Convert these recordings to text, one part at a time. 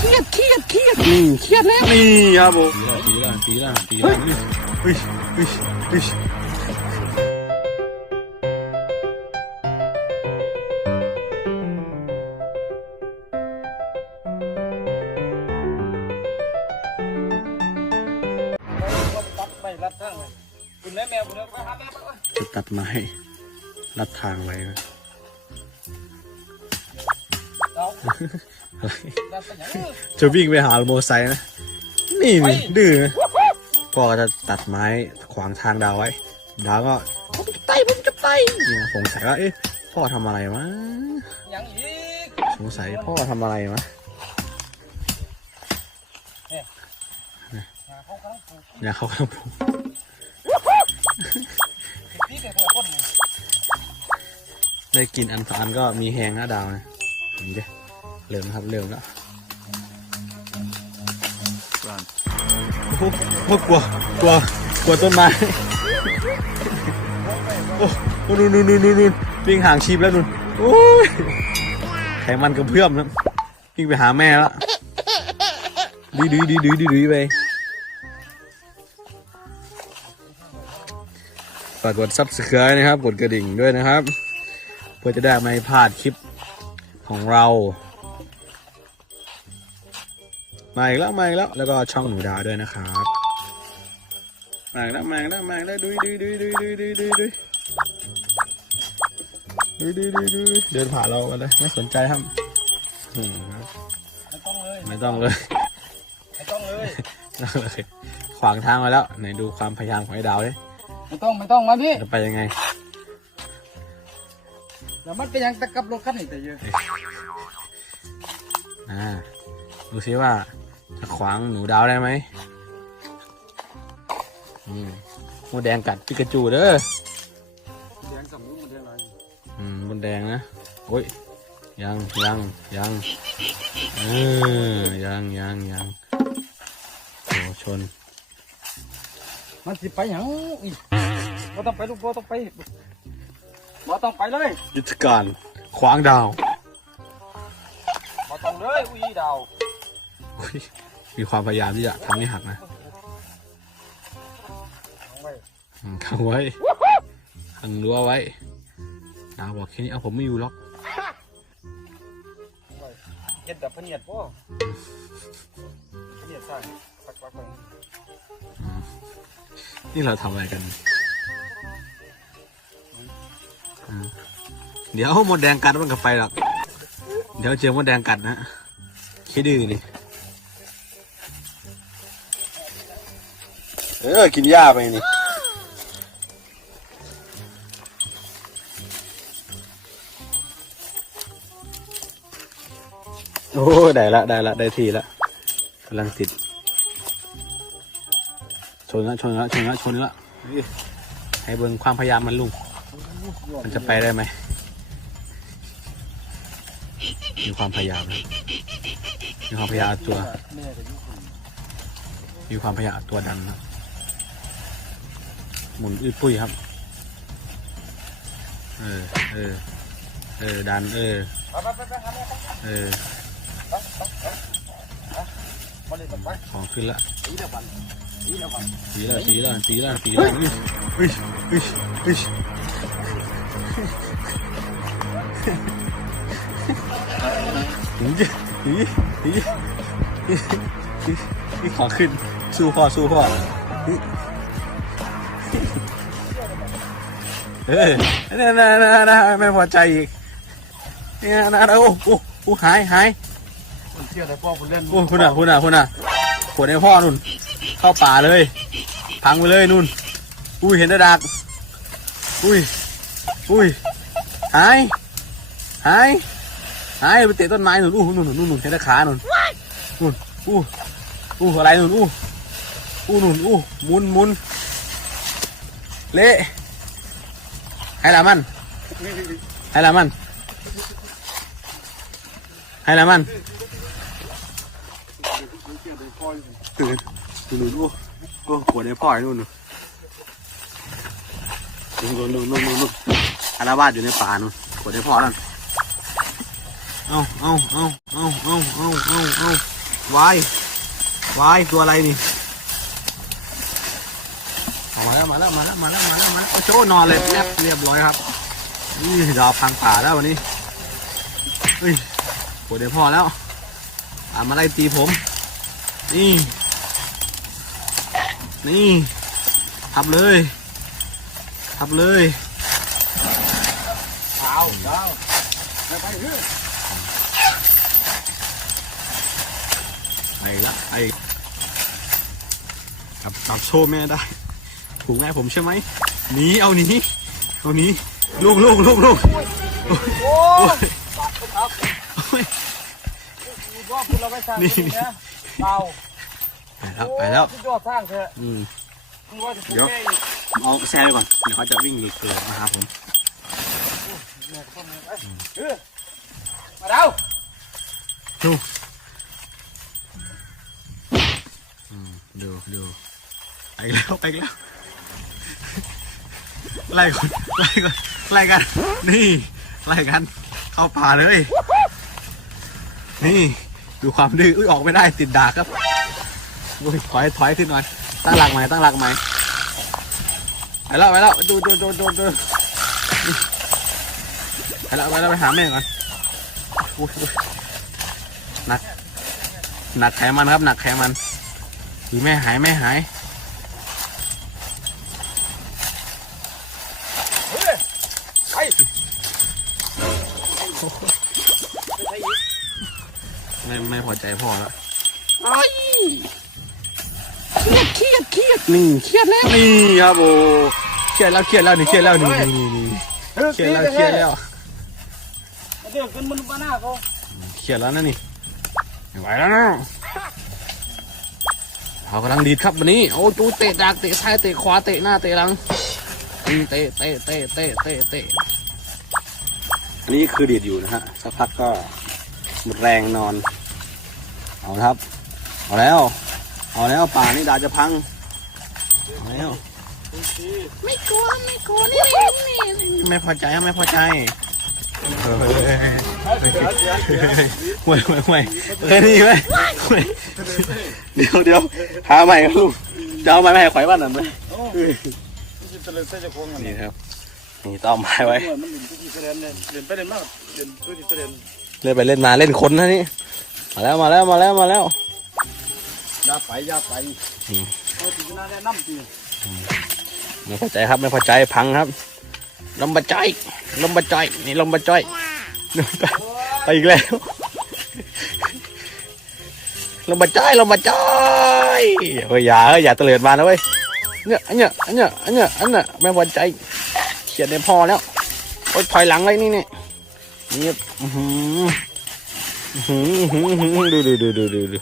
เครียดเครียดเครียดนี่เครียดแล้วนี่ครับผมตีละตีละตีละตีละเฮ้ยเฮ้ยเฮ้ยจะตัดไม้รัดทางไว้นะเฮ้ย จะวิ่งไปหาโมอไซค์นะ นี่นี่ดื้อนะพ่อก็จะตัดไม้ขวางทางดาวไว้ ดาวก็ผมจะไต่ผมจะไต่เนี่ยสงสัยว่าเอ๊ะพ่อทำอะไรวะยังอีกสงสัยพ่อทำอะไรวะเขากำลังปลูกเนี่ยเขากำลังปลูกพี่แต่ตัวคนนี่ได้กินอันสองอันก็มีแหงนะดาวนะ เห็นดิเริ่มนะครับเริ่มแล้วโอ้โหโอ้โหกลัวกลัวกลัวต้นไม้โอ้โหนู่นนู่นนู่นนู่นนู่นวิ่งห่างชีพแล้วนู่นโอ้ยไขมันกระเพื่อมนะวิ่งไปหาแม่แล้วดื้อดื้อดื้อดื้อดื้อดื้อไปฝากกด subscribe นะครับ กดกระดิ่งด้วยนะครับ เพื่อจะได้ไม่พลาดคลิป ของเรา มาอีกแล้วมาอีกแล้ว แล้วก็ช่องหนูดาวด้วยนะครับมาอีกแล้วมาอีกแล้วมาอีกแล้วดุยดุยดุยดุยดุยดุยดุยดุยดุยดุยดุยดุยเดินผ่านเรากันเลยไม่สนใจครับอืมครับไม่ต้องเลยไม่ต้องเลยไม่ต้องเลยไม่ต้องเลยขวางทางมาแล้วไหนดูความพยายามของไอ้ดาวเลยไม่ต้องไม่ต้องมาพี่จะไปยังไง แล้วมันเป็นยังตะกับรถคันนี้แต่เยอะอ่าดูซิว่าจะขวางหนูดาวได้ไหมอืมหมูแดงกัดปิกาจูเด้อเลี้ยงสมุนมันเลี้ยงอะไรอืมบนแดงนะโอ้ยยังยังยังเออยังยังยังโอ้ชน มันสิไปหยังอีกบ่ต้องไปลูกบ่ต้องไป บ่ต้องไปเลยยุทธการขวางดาวบ่ต้องเลยอุ้ยดาวอุ๊ยมีความพยายามที่จะทำให้หักนะเอาไว้อืมขังไว้ขังรั้วไว้ดาวบอกแค่นี้เอาผมไม่อยู่หรอกเอาไว้เฮ็ดแบบพะเนียดบ่พะเนียดสร้างปักปักปักนี่เราทำอะไรกัน เดี๋ยวมดแดงกัดมันกับไฟหรอก เดี๋ยวเจอมดแดงกัดนะคิดดื้อดิเออกินหญ้าไปนี่โอ้ได้ละได้ละได้ทีละกำลังติด ชนละชนละชนละชนละให้เบิ่งความพยายามมันลุงมันจะไปได้ไหม มีความพยายามนะมีความพยายามตัว มีความพยายามตัวดันนะหมุนอุ้ยปุ้ยครับ เออ เออ เออ ดัน เออ เออ ของขึ้นละตีเดียวตีเดียวตีละตีละตีละตีละเฮ้ยเฮ้ยเฮ้ย หนีหนีหนีนี่ขอขึ้น สู้พ่อสู้พ่อเฮ้ยนี่นะนะนะไม่พอใจอีกเนี่ยนะโอ้โอ้โอ้หายหายมันเชื่อได้พ่อคุณเล่นโอ้คุณอะคุณอะคุณอะขวดในพ่อนุ่น เข้าป่าเลย พังไปเลยนุ่น อุ้ยเห็นแตะดักอุ้ย อุ้ย หาย หาย หายไปเตะต้นไม้นุ่นอู้นุ่นนุ่นนุ่นเห็นแตะขานุ่นนุ่นอู้อู้อะไรนุ่นอู้อู้นุ่นอู้หมุนหมุนเละให้ละมันให้ละมันให้ละมันตื่นตื่นนู่นโอ้โหหัวในพ่อไอ้นู่นนู่นนู่นนู่นนู่นนู่นอาราบาดอยู่ในป่านู่นหัวในพ่อนั่น เอาเอาเอาเอาเอาเอาเอาเอาวายวายตัวอะไรนี่มาแล้วมาแล้วมาแล้วมาแล้วมาแล้วมาแล้วโอ้โชว์นอนเลยแนบเรียบร้อยครับนี่ดาวพังป่าแล้ววันนี้เฮ้ยโหเดี๋ยวพอแล้วตามมาไล่ตีผม นี่ นี่ทับเลยทับเลยเท้าเท้าไปไปเฮ้ย ไป ละไปกลับกลับโชว์แม่ได้ถูกแม่ผมใช่ไหมหนีเอาหนีเอาหนีลูกลูกลูกลูกโอ้ยปากครับโอ้ยดูว่าคุณเราไปสร้างนี่ที่เนี่ยเราไปแล้วไปแล้วโอ้ยสุดยอดสร้างเถอะอืมมึงว่าจะพูดเดี๋ยวแม่อีกผมเอาแซ่ไปก่อนเดี๋ยวเขาจะวิ่งหลุดเกลือมาหาผมแม่ก็ต้องไปเออมาเดาดูอืม ดูไปแล้วไปแล้วไล่ก่อนไล่ก่อนไล่กัน นี่ไล่กัน เข้าป่าเลย นี่ดูความดื้ออุ้ยออกไม่ได้ติดดากครับอุ้ยถอยถอยขึ้นหน่อยตั้งหลักใหม่ตั้งหลักใหม่ไปแล้วไปแล้วดูดูดูดูดูไปแล้วไปแล้วไปหาแม่ก่อนหนักหนักไขมันครับ หนักไขมัน ดีแม่หายแม่หายเฮ้ยไปไปอีกไม่ไม่พอใจพ่อแล้วเครียดเครียดเครียดนี่เครียดแล้วนี่ครับโอ้เครียดแล้วเครียดแล้วนี่เครียดแล้วนี่นี่นี่นี่เฮ้ยเครียดแล้วเครียดแล้วเดี๋ยวขึ้นมันบ้าหน้าเขาเครียดแล้วนะนี่ไม่ไหวแล้วนะ เรากำลังดีดครับวันนี้โอ้จูเตะดักเตะซ้ายเตะขวาเตะหน้าเตะหลังเตะเตะเตะเตะเตะเตะอันนี้คือดีดอยู่นะฮะสักพักก็หมดแรงนอน เอาครับ เอาแล้ว เอาแล้วป่านี่ดาจะพังเอาแล้วไม่กลัวไม่กลัวนี่นี่นี่นี่ไม่พอใจไม่พอใจ เฮ้ยเดี๋ยวเดี๋ยวเดี๋ยวห่วยห่วยห่วยเฮ้ยนี่เลยห่วยเดี๋ยวเดี๋ยวหาใหม่ครับลูกจะเอาไม้มาให้ข่อยบ้านหน่อยไหมโอ้ยจิตเตลิดเส้นจะโค้งกันนี่ครับ นี่ต้องเอาไม้ไว้มันเล่นทุกทีเสด็จเนี่ยเล่นไปเล่นมากเล่นทุกทีเสด็จเล่นไปเล่นมาเล่นคนนะนี่ มาแล้วมาแล้วมาแล้วมาแล้วอย่าไปอย่าไปอืมเอาถึงจะน่าแนะนำจริงไม่พอใจครับไม่พอใจพังครับลมบะจ้อยลมบะจ้อยนี่ลมบะจ้อย ไปอีกแล้วลมบะจ้อยลมบะจ้อยเฮ้ยอย่าเฮ้ยอย่าเตลิดมานะเว้ยเนี่ยอันเนี้ยอันเนี้ยอันเนี้ยอันเนี้ยไม่พอใจเขียนในพอแล้วโอ๊ยถอยหลังเลยนี่เนี่ยนี่อื้อหืออื้อหืออื้อหือดูดูดูดูดูดู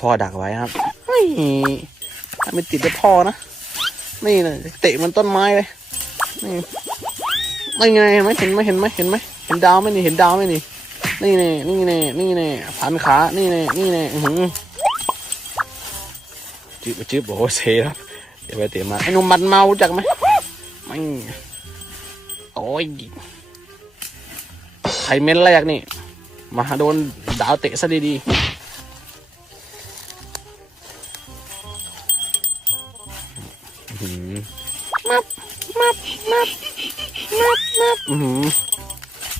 พ่อดักไว้ครับไม่ติดได้พ่อนะนี่นะเตะมันต้นไม้เลยนี่ไม่ไงไหมเห็นไหมเห็นไหมเห็นไหม เห็นดาวไหมนี่เห็นดาวไหมนี่ นี่แน่นี่แน่นี่แน่พันขา นี่แน่นี่แน่อื้อหือจืบจืบโอ้โหเซครับเดี๋ยวไปเตะมาไอ้หนุ่มมันเมารู้จักไหมไม่โอ้ยใครเม้นแรกนี่ มาโดนดาวเตะซะดีๆ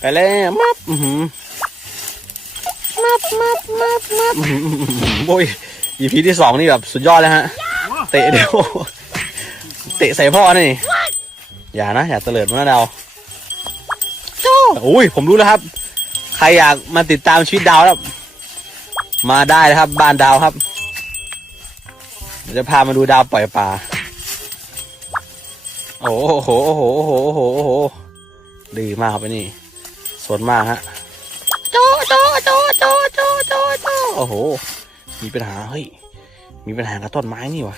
ไปแล้วมับอือหือมับมับมับมับอื้อหือโอ้ยอีพีที่สองนี่แบบสุดยอดเลยฮะ เตะเดียว เตะใส่พ่อนี่ อย่านะ อย่าเตลิดมานะดาวโจ้อุ้ย ผมรู้แล้วครับ ใครอยากมาติดตามชีวิตดาวแล้ว มาได้นะครับ บ้านดาวครับเดี๋ยวจะพามาดูดาวปล่อยปลา โอ้โห โอ้โห โอ้โห โอ้โห โอ้โหดีมากครับไอ้นี่ สนมากฮะโจโจโจโจโจโจโจโอ้โห มีปัญหาเฮ้ย มีปัญหากับต้นไม้นี่วะ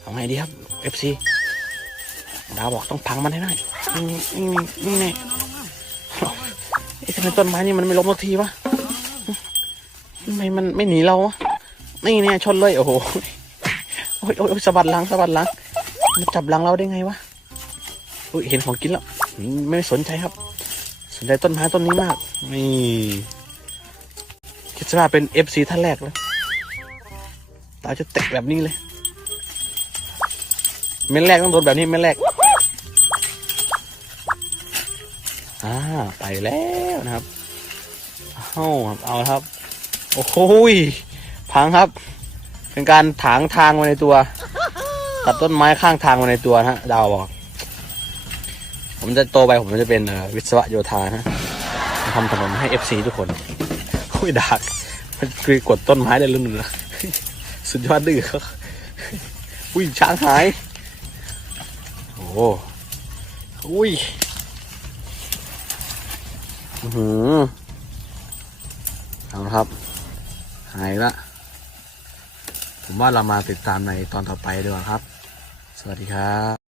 เอาไงดีครับ FC ดาวบอกต้องพังมันให้ได้นี่นี่นี่นี่ไอ้ทำไมต้นไม้นี่มันไม่ล้มสักทีวะทำไมมันไม่หนีเราวะนี่เนี่ยชนเลยโอ้โหโอ้ยโอ้ยโอ้ยสะบัดหลังสะบัดหลังมันจับหลังเราได้ไงวะอุ้ยเห็นของกินแล้วอืมไม่สนใจครับ สนใจต้นไม้ต้นนี้มาก นี่คิดว่าเป็นเอฟซีท่านแรกเลยตาจะแตกแบบนี้เลย เม็ดแรกต้องโดนแบบนี้เม็ดแรก อ่า ไปแล้วนะครับ เอาครับเอาครับ โอ้โหยพังครับ เป็นการถางทางมาในตัว ตัดต้นไม้ข้างทางมาในตัวนะฮะดาวบอก ผมจะโตไปผมจะเป็นวิศวะโยธานะทำถนนให้เอฟซีทุกคนคุยดักมันคือกดต้นไม้ได้ลื่นเลยสุดยอดดื้อเขาอุ้ยช้างหาย โอ้โหอุ้ยหือเอาครับ หายละ ผมว่าเรามาติดตามในตอนต่อไปดีกว่าครับ สวัสดีครับ